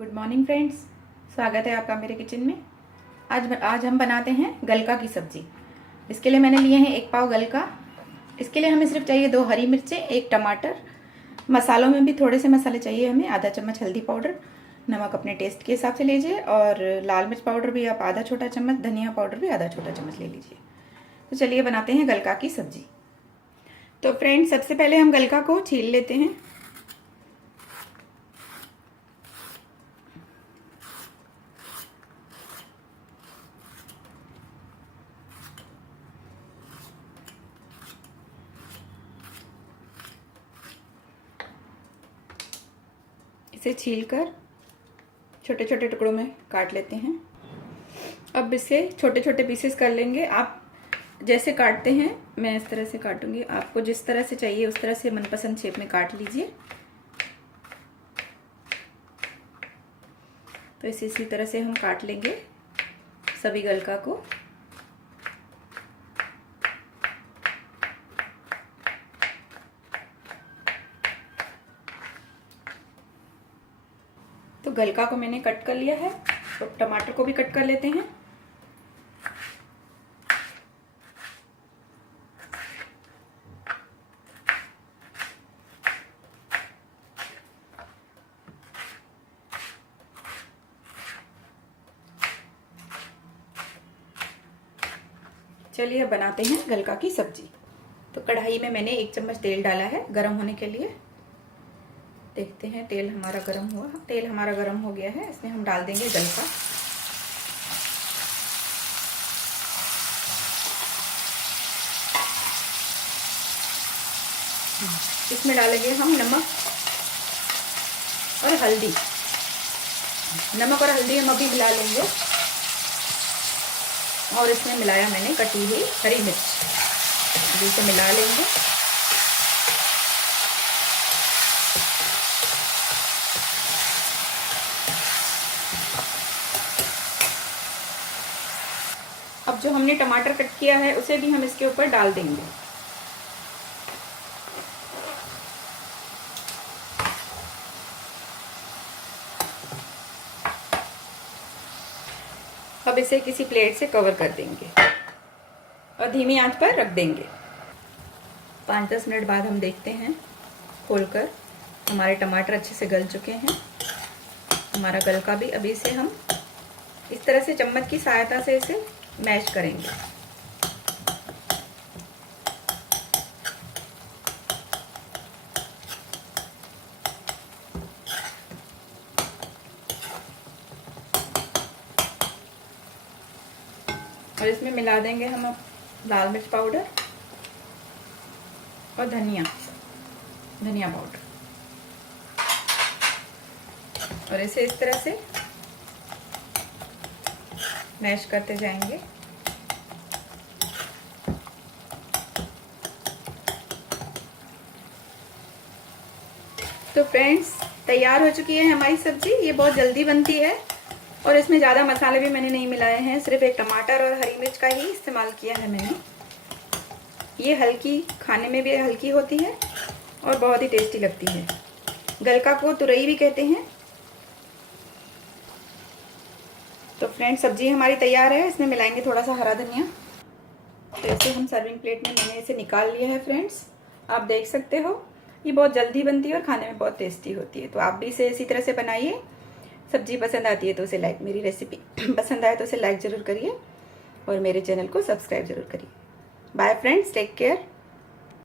Good morning friends, स्वागत है आपका मेरे किचन में। आज हम बनाते हैं गलका की सब्जी। इसके लिए मैंने लिए हैं 1 पाव गलका। इसके लिए हमें सिर्फ चाहिए 2 हरी मिर्चें, 1 टमाटर। मसालों में भी थोड़े से मसाले चाहिए हमें। आधा चम्मच हल्दी पाउडर, नमक अपने टेस्ट के हिसाब से लीजिए, और लाल मिर्च पाउडर भी आप आधा छोटा चम्मच, धनिया पाउडर भी आधा छोटा चम्मच ले लीजिए। तो चलिए बनाते हैं गलका की सब्जी। तो फ्रेंड्स, सबसे पहले हम गलका को छील लेते हैं। इसे छीलकर छोटे छोटे टुकड़ों में काट लेते हैं। अब इसे छोटे छोटे पीसेस कर लेंगे। आप जैसे काटते हैं मैं इस तरह से काटूंगी। आपको जिस तरह से चाहिए उस तरह से मनपसंद शेप में काट लीजिए। तो इसी तरह से हम काट लेंगे सभी गलका को। तो गलका को मैंने कट कर लिया है। तो टमाटर को भी कट कर लेते हैं। चलिए अब बनाते हैं गलका की सब्जी। तो कढ़ाई में मैंने 1 चम्मच तेल डाला है गरम होने के लिए। देखते हैं तेल हमारा गरम हुआ। तेल हमारा गरम हो गया है। इसमें हम डाल देंगे गलका। इसमें डालेंगे हम नमक और हल्दी। नमक और हल्दी हम अभी मिला लेंगे। और इसमें मिलाया मैंने कटी हुई हरी मिर्च। अभी इसे मिला लेंगे। अब जो हमने टमाटर कट किया है उसे भी हम इसके ऊपर डाल देंगे। अब इसे किसी प्लेट से कवर कर देंगे और धीमी आंच पर रख देंगे। 5-10 मिनट बाद हम देखते हैं खोलकर। हमारे टमाटर अच्छे से गल चुके हैं। हमारा गलका भी। अभी इसे हम इस तरह से चम्मच की सहायता से इसे मैश करेंगे। और इसमें मिला देंगे हम लाल मिर्च पाउडर और धनिया पाउडर। और इसे इस तरह से मैश करते जाएंगे। तो फ्रेंड्स, तैयार हो चुकी है हमारी सब्जी। ये बहुत जल्दी बनती है और इसमें ज़्यादा मसाले भी मैंने नहीं मिलाए हैं। सिर्फ 1 टमाटर और हरी मिर्च का ही इस्तेमाल किया है मैंने। ये हल्की, खाने में भी हल्की होती है और बहुत ही टेस्टी लगती है। गलका को तुरई भी कहते हैं। तो फ्रेंड्स, सब्जी हमारी तैयार है। इसमें मिलाएंगे थोड़ा सा हरा धनिया। तो इसे हम सर्विंग प्लेट में मैंने इसे निकाल लिया है। फ्रेंड्स, आप देख सकते हो ये बहुत जल्दी बनती है और खाने में बहुत टेस्टी होती है। तो आप भी इसे इसी तरह से बनाइए। सब्जी पसंद आती है तो उसे लाइक, मेरी रेसिपी पसंद आए तो उसे लाइक ज़रूर करिए और मेरे चैनल को सब्सक्राइब ज़रूर करिए। Bye friends, take care.